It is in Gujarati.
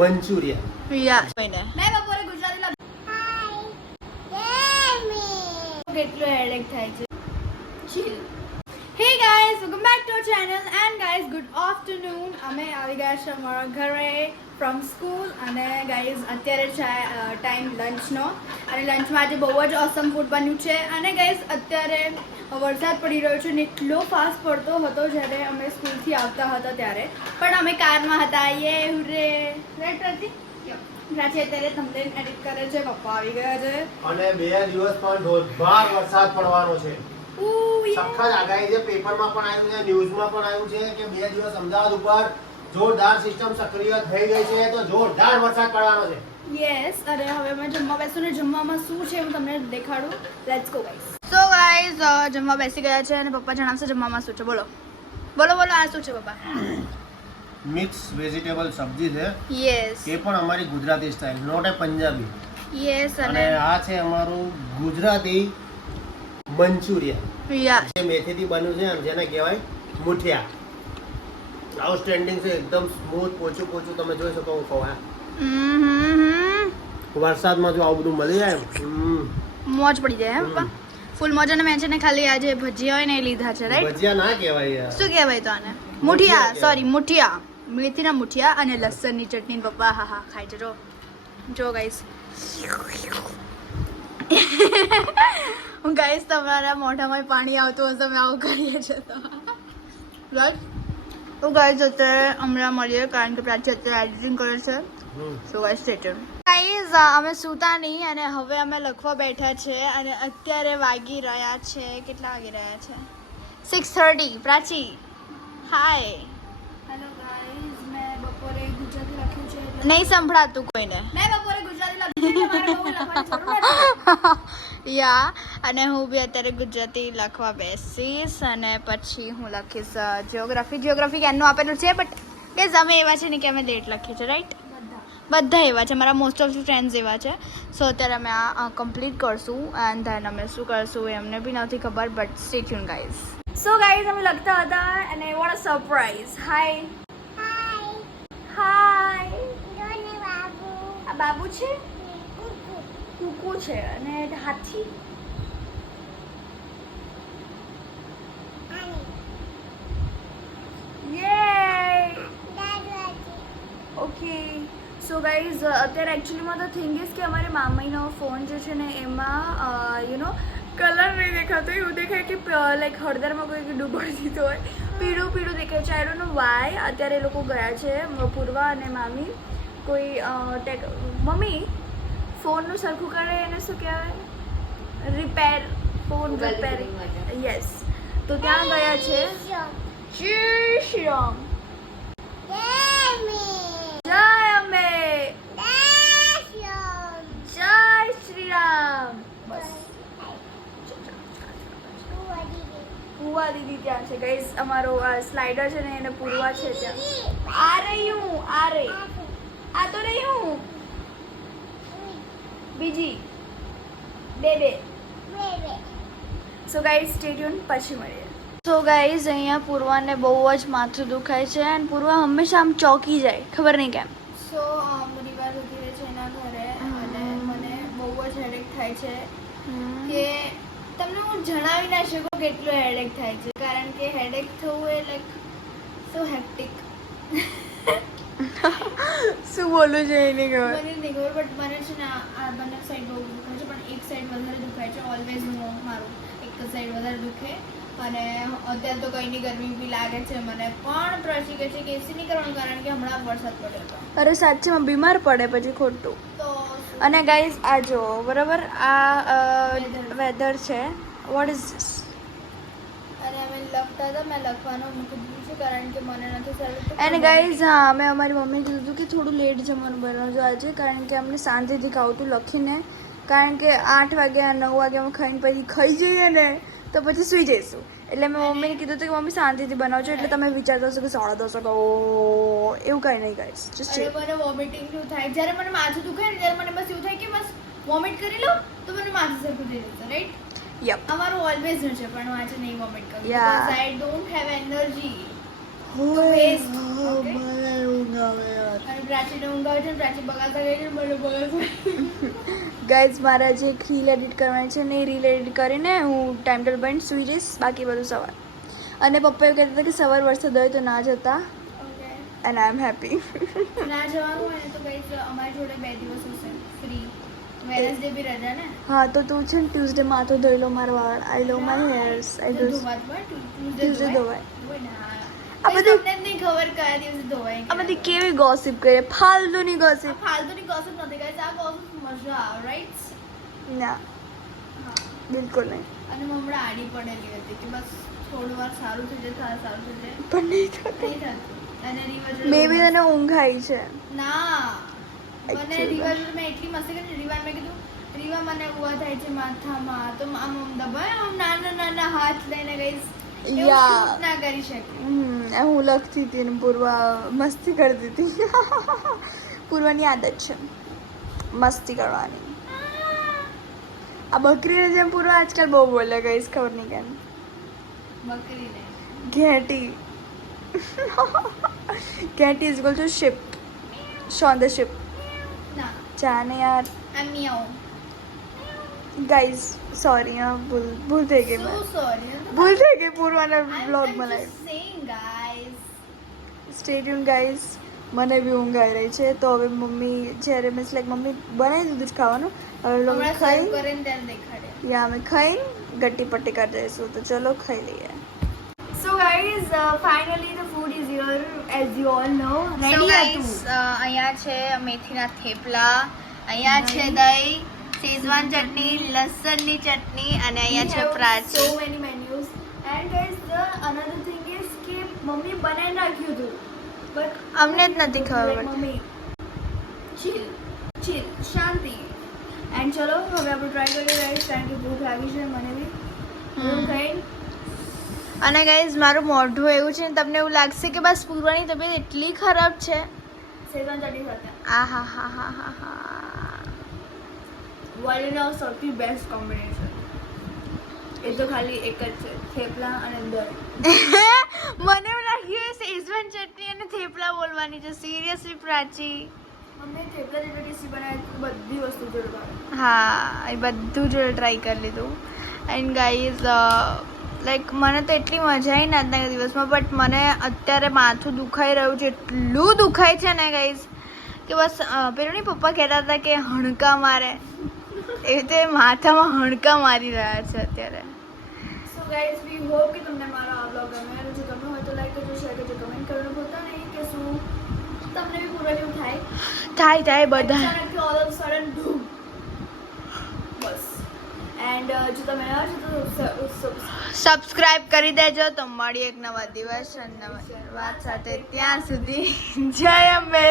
મંચુરિયન યા કોઈને મેં બપોરે ગુજરાતી લખ- હેડેક થાય છે Chill. Hey guys, welcome back to our channel and guys, good afternoon. અમે આવી ગયા છે અમારા ઘરે ફ્રોમ સ્કૂલ અને ગાઈઝ અત્યારે છે ટાઈમ લંચનો અને લંચમાં આજે બહુ જ ઓસમ ફૂડ બન્યું છે. અને ગાઈઝ અત્યારે વરસાદ પડી રહ્યો છે ને એટલો ફાસ્ટ પડતો હતો જ્યારે અમે સ્કૂલથી આવતા હતા ત્યારે. પણ અમે કારમાં હતા. યે હુરે. રાઈટ પ્રતિ રાચે અત્યારે તમને એડિટ કરે છે પપ્પા આવી ગયા છે. અને બે દિવસ પણ ધોધમાર વરસાદ પડવાનો છે. સખત આગાહી છે. પેપરમાં પણ આવ્યું છે ન્યૂઝમાં પણ આવ્યું છે કે બે દિવસ અમદાવાદ ઉપર જોરદાર સિસ્ટમ સક્રિય થઈ ગઈ છે તો જોરદાર વરસાદ પડવાનો છે. યસ અરે હવે અમે જમવા બેસું ને જમવામાં શું છે હું તમને દેખાડું. Let's go guys so guys જમવા બેસી ગયા છે અને પપ્પા જણાવશે જમવામાં શું છે. બોલો. બોલો બોલો આ શું છે પપ્પા? મિક્સ વેજીટેબલ સબ્જી છે. યસ એ પણ અમારી ગુજરાતી સ્ટાઇલ નોટ એ પંજાબી યસ અને અને આ છે અમારું ગુજરાતી મંચુરિયન. યા જે મેથીથી બન્યું છે અને જેને કહેવાય મુઠિયા. આઉટસ્ટેન્ડિંગ છે એકદમ સ્મૂથ પોચું પોચું તમે જોઈ શકો હું. હા વરસાદમાં જો આવું બધું મળી જાય મોજ પડી જાય એમ ફૂલ મોજ અને મેં છે ને ખાલી આજે ભજીયા હોય ને એ લીધા છે રાઈટ ભજીયા ના કહેવાય શું કહેવાય તો આને? મુઠિયા મુઠિયા સોરી મુઠિયા. મેથીના મુઠિયા અને લસણની ચટણી પપ્પા હા હા ખાઈ જજો. જો ગાઈસ હું ગાઈસ તમારા મોઢામાં પાણી આવતું હશે મેં આવું કરીએ છીએ તો. રાઈટ તો ગાઈઝ અત્યારે હમણાં મળીએ કારણ કે પ્રાચી અત્યારે એડિટિંગ કરે છે. સો ગાઈઝ સ્ટેટર ગાઈઝ અમે સૂતા નહીં અને હવે અમે લખવા બેઠા છે અને અત્યારે વાગી રહ્યા છે. કેટલા વાગી રહ્યા છે? Six thirty Prachi hi hello guys મેં બપોરે ગુજરાતી લખ્યું છે નહીં સંભળાતું કોઈને. મેં બપોરે યા અને હું બી અત્યારે ગુજરાતી લખવા બેસીશ અને પછી હું લખીશ જિયોગ્રાફી જિયોગ્રાફી કેમનું આપેલું છે? બટ બેઝ અમે એવા છે ને કે અમે ડેટ લખીએ છીએ રાઈટ બધા બધા એવા છે મારા મોસ્ટ ઓફ ફ્રેન્ડ્સ એવા છે. સો અત્યારે અમે આ કમ્પ્લીટ કરશું એન્ડ ધેન અમે શું કરશું એ અમને બી નથી ખબર but stay tune guys so guys અમે લખતા હતા અને વોટ અ સરપ્રાઈઝ હાય હાય આ બાબુ છે? કુકુ છે અને હાથી ઓકે. સો ગાઈઝ અત્યારે એકચ્યુઅલીમાં તો થિંગ ઇઝ કે અમારે મામાઈનો ફોન જે છે ને એમાં યુ નો કલર નહીં દેખાતો. એવું દેખાય કે લાઈક હળદરમાં કોઈ ડૂબાડી દીધો હોય. પીળું પીળું દેખાય છે. આઈ નો વાય અત્યારે એ લોકો ગયા છે પૂર્વા અને મામી કોઈ ટેક મમ્મી ફોનનું સરખું કરે એને શું કહેવાય? રિપેર ફોન રિપેરિંગ યસ તો ત્યાં ગયા છે. જય શ્રી રામ જય અંબે જય શ્રી રામ બસ. પૂવા દીદી ત્યાં છે. ગઈસ અમારો આ સ્લાઇડર છે ને એને પૂરવા છે ત્યાં. આ રહી હું આ રહી. આ તો રહી હું બીજી. બે બે. સો ગાઈઝ સ્ટેડિયમ પછી મળીએ. સો ગાઈઝ અહીંયા પૂર્વાને બહુ જ માથું દુખાય છે અને પૂર્વા હંમેશા આમ ચોકી જાય ખબર નહીં કેમ? સો રિવાર ઊભી રહે છે એના ઘરે અને મને બહુ જ હેડેક થાય છે. કે તમને હું જણાવી ના શકું કેટલું હેડેક થાય છે. કારણ કે હેડેક થવું એ લાઈક સો હેક્ટિક શું બોલું છે એની ખબર? મને નહીં ખબર બટ મને છે ને આ બંને સાઈડ બહુ દુખે છે પણ એક સાઈડ વધારે દુખાય છે ઓલવેઝ હું મારું એક સાઈડ વધારે દુખે. અને અત્યારે તો કંઈ નહીં ગરમી બી લાગે છે મને પણ પ્રશ્ન કહે છે કે એસી નહીં કરવાનું કારણ કે હમણાં વરસાદ પડ્યો હતો. અરે સાચીમાં બીમાર પડે પછી ખોટું. તો અને ગાઈઝ આ જો બરાબર? આ વેધર છે. વોટ ઇઝ અને અમે લખતા હતા મેં લખવાનું મૂકી દીધું છે કારણ કે મને નથી સારું અને ગાઈઝ હા અમે અમારી મમ્મીએ કીધું હતું કે થોડું લેટ જમવાનું બનાવજો આજે કારણ કે અમને શાંતિથી ખાવું હતું લખીને. કારણ કે આઠ વાગ્યા નવ વાગ્યા અમે ખાઈને પછી ખાઈ જઈએ ને તો પછી સૂઈ જઈશું. એટલે મેં મમ્મીને કીધું હતું કે મમ્મી શાંતિથી બનાવજો. એટલે તમે વિચાર કરશો કે સાડા દસ વાગે ઓ એવું કાંઈ નહીં ગાઈઝ જસ્ટ મને વોમિટિંગ થાય? જ્યારે મને માથું દુખાય ને ત્યારે મને બસ એવું થાય કે બસ વોમિટ કરી લઉં તો મને માથું સરખું થઈ જશે રાઈટ યપ અમારું ઓલવેઝ છે પણ હું આજે નહીં વોમિટ કરું. Yeah I don't have energy હું? મને ઊંઘ આવે અને પ્રાચીને ઊંઘ આવે છે પ્રાચી બગાડતા ગઈ છે મને બગાડતા ગાઈઝ મારા જે રીલ એડિટ કરવાની છે ને એ રીલ એડિટ કરીને હું ટાઈમ ટેબલ બંધ સુઈ જઈશ બાકી બધું સવાર. અને પપ્પા એવું કહેતા હતા કે સવાર વરસાદ હોય તો ના જતા. એન્ડ આઈ એમ હેપી ના જવાનું હોય તો કઈ અમારી જોડે બે દિવસ હશે ફ્રી વેનસડે બી રજા ને? હા તો તું છે ને ટ્યુઝડે માથું ધોઈ લો મારા વાળ. આઈ લો માય હેર્સ આઈ તો ડુ Tuesday ધોવાય. આ બધી તમને નહીં ખબર કયા દિવસે ધોવાય આ બધી કેવી ગોસિપ કરે ફાલતુની ગોસિપ ફાલતુની ગોસિપ નથી ગાઈસ આ ગોસિપ મજા આવે રાઈટ ના. બિલકુલ નહીં. અને હમણાં આડી પડેલી હતી કે બસ થોડું વાર સારું થઈ જાય સારું સારું થઈ જાય. પણ નહીં થતું. અને મે બી તને ઊંઘ આવી છે. ના. મને Actually. મેં એટલી મસ્તી કરી રીવા મેં કીધું રીવા મને ઉવા થાય છે માથામાં. તો આમ આમ દબાય આમ નાના નાના હાથ લઈને ગઈશ. યા. ના કરી શકે. હું લખતી હતી ને પૂર્વા મસ્તી કરતી હતી. પૂર્વાની આદત છે. મસ્તી કરવાની. આ બકરીને જેમ પૂર્વ આજકાલ બહુ બોલે ગઈશ ખબર નહીં કેમ. બકરીને. Gheti. Gheti is goal to ship shown the sheep હા ભૂલ ભૂલ થઈ ગઈ સો મને સોરી ભૂલ થઈ ગઈ પૂર્વાના બ્લોગ બનાવી સેઇંગ ગાઈસ સ્ટેડિયમ ગાઈઝ મને બી ઊંઘ આવી રહી છે. તો હવે મમ્મી જ્યારે મીન્સ લાઈક મમ્મી બનાવી દીધું જ ખાવાનું હવે લોકો ખાઈ યા અમે ખાઈને ગટ્ટી પટ્ટી કરી દઈશું. તો ચલો ખાઈ લઈએ. So guys finally food is here as you all know. So guys, uh, અહીંયા છે મેથીના થેપલા અહીંયા છે દહીં શેઝવાન ચટણી લસણની ચટણી અને અહીંયા છે so so many menus and guys the another thing is કે મમ્મી બનાવી નાખ્યું હતું. બટ અમને જ નથી ખબર mummy chill chill Shanti. And ચલો હવે આપણે ટ્રાય કરીએ guys કારણ કે ભૂખ લાગી છે મને બી. હું ખાઈને અને ગાઈઝ મારું મોઢું એવું છે ને તમને એવું લાગશે કે બસ પૂર્વાની તબિયત એટલી ખરાબ છે. આ હા હા હા હા હા સૌથી બેસ્ટ કોમ્બિનેશન એ તો ખાલી એક જ છે થેપલા અને દહીં. મને એવું લાગ્યું શેઝવાન ચટણી અને થેપલા બોલવાની છે. સિરિયસલી પ્રાચી. મમ્મી થેપલા જેટલી ટેસ્ટી બનાવે બધી વસ્તુ જોડે હા એ બધું જોડે ટ્રાય કરી લીધું. એન્ડ ગાઈઝ લાઈક મને તો એટલી મજા આવી ને આજના દિવસમાં બટ મને અત્યારે માથું દુખાઈ રહ્યું છે એટલું દુખાય છે ને ગાઈઝ કે બસ પેલું નહીં પપ્પા કહેતા હતા કે હણકા મારે. એ રીતે માથામાં હણકા મારી રહ્યા છે અત્યારે. સો ગાઈઝ વી હોપ કે તમને મારો આ બ્લોગ ગમે અને જો ગમ્યો હોય તો લાઈક કરજો શેર કરજો કમેન્ટ કરવાનું ભૂલતા નહીં કે શું તમને બી પૂરા થાય? થાય થાય બધા. ઓલ ઓફ સડન એન્ડ જો તમે આવ્યા છો તો સબ- સબસ્ક્રાઇબ કરી દેજો તો મળી એક નવા દિવસ નવા વાત સાથે ત્યાં સુધી. જય અંબે!